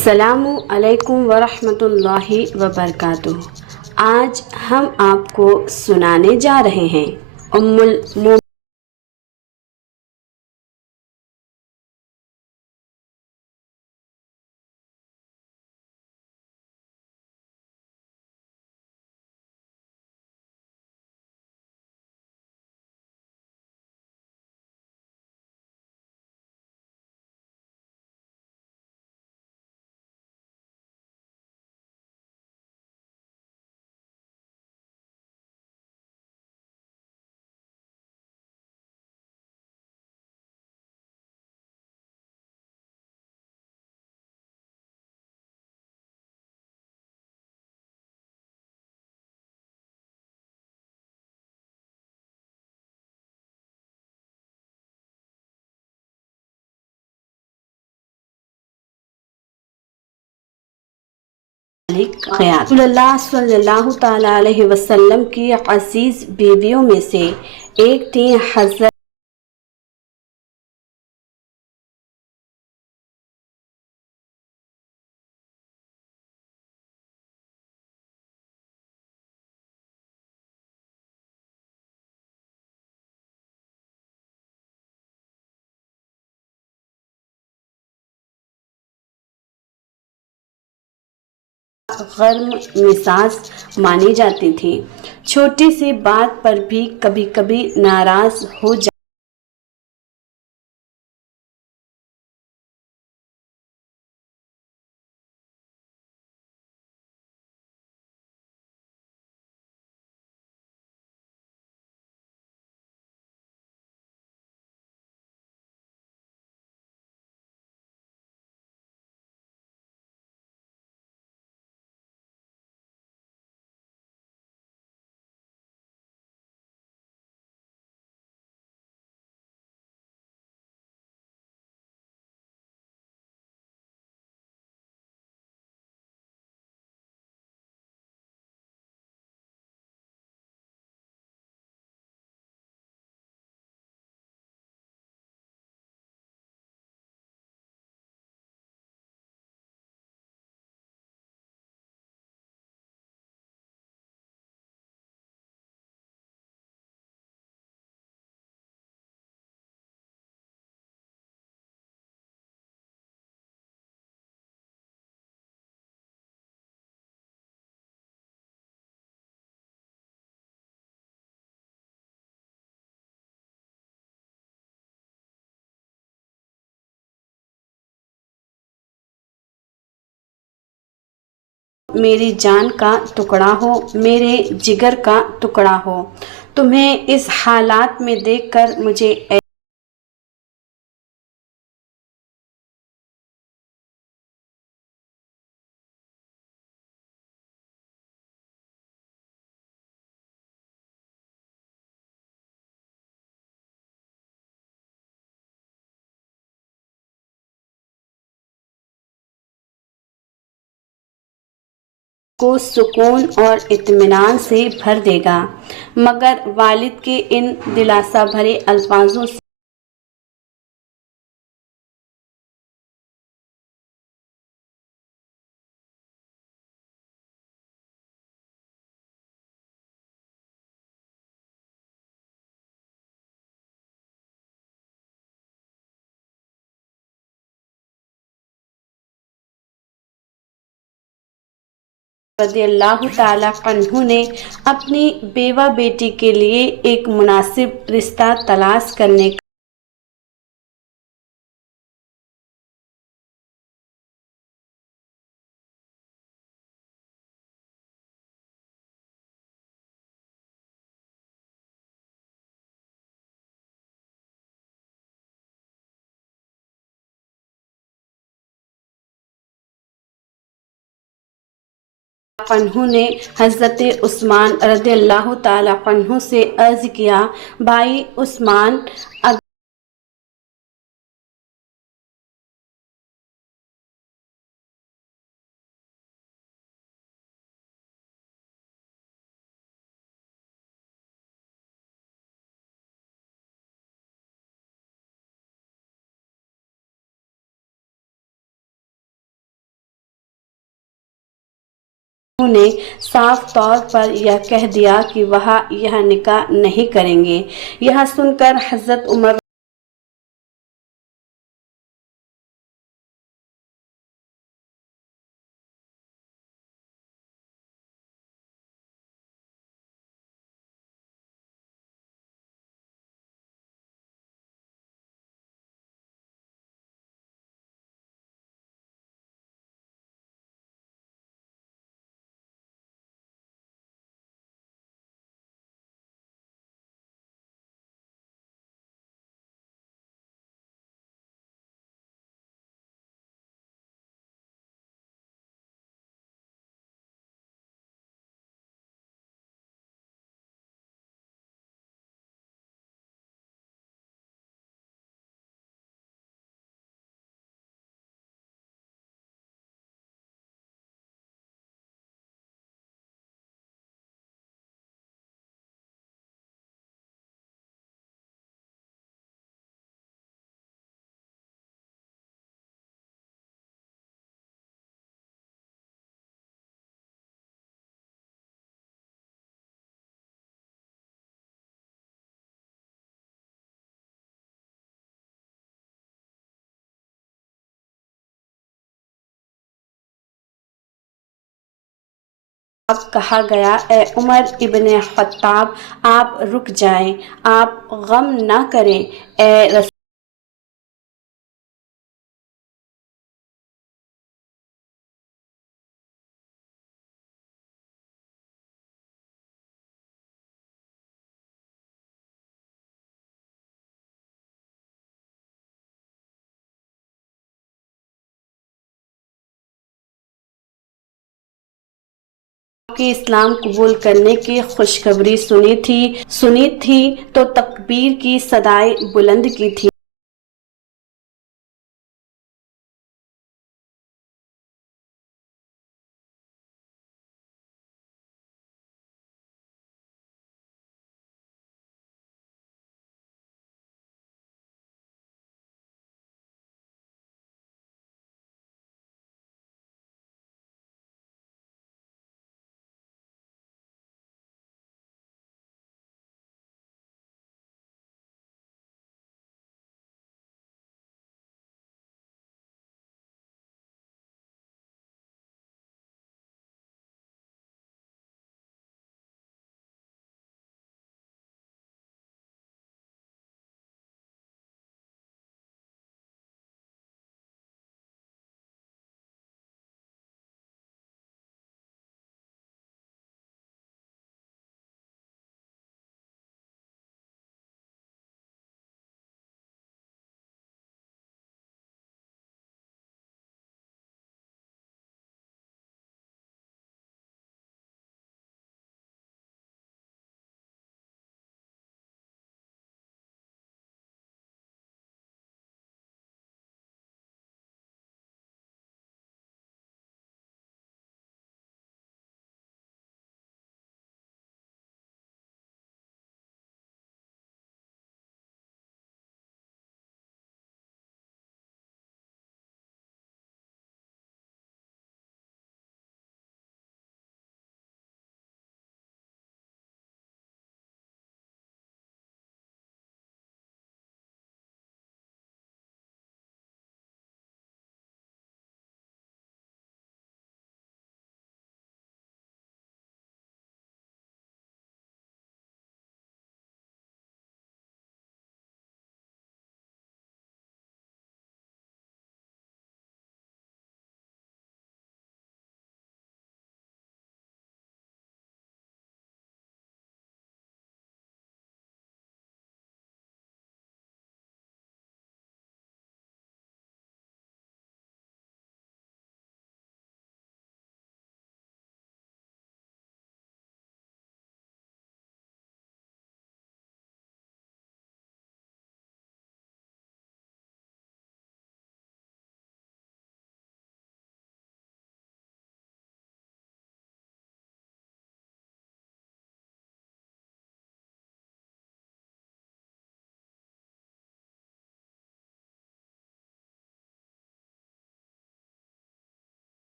अस्सलामु अलैकुम वरहमतुल्लाहि वबरकातुह। आज हम आपको सुनाने जा रहे हैं उम्मुल रसूलुल्लाह सल्लल्लाहु ताला अलैहि वसल्लम की अजीज बीवियों में से एक थी हज़रत गर्म मिजाज मानी जाती थी। छोटी सी बात पर भी कभी कभी नाराज हो मेरी जान का टुकड़ा हो, मेरे जिगर का टुकड़ा हो। तुम्हें इस हालात में देखकर मुझे को सुकून और इत्मीनान से भर देगा। मगर वालिद के इन दिलासा भरे अल्फाजों से रज़ियल्लाहु ताला अन्हु ने अपनी बेवा बेटी के लिए एक मुनासिब रिश्ता तलाश करने अन्हु ने हज़रत उस्मान रज़ियल्लाहु ताला अन्हु से अर्ज़ किया, भाई उस्मान, ने साफ तौर पर यह कह दिया कि वह यह निकाह नहीं करेंगे। यह सुनकर हजरत उमर कहा गया, ए उमर इब्ने खत्ताब, आप रुक जाएं, आप गम न करें। ए के इस्लाम कबूल करने की खुशखबरी सुनी थी तो तकबीर की सदाएं बुलंद की थी।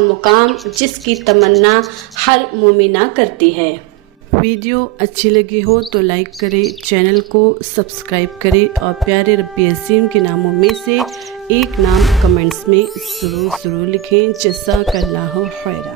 मुकाम जिसकी तमन्ना हर मोमिना करती है। वीडियो अच्छी लगी हो तो लाइक करें, चैनल को सब्सक्राइब करें और प्यारे रब्बी अज़ीम के नामों में से एक नाम कमेंट्स में ज़रूर लिखें। जज़ाकल्लाहु खैरा।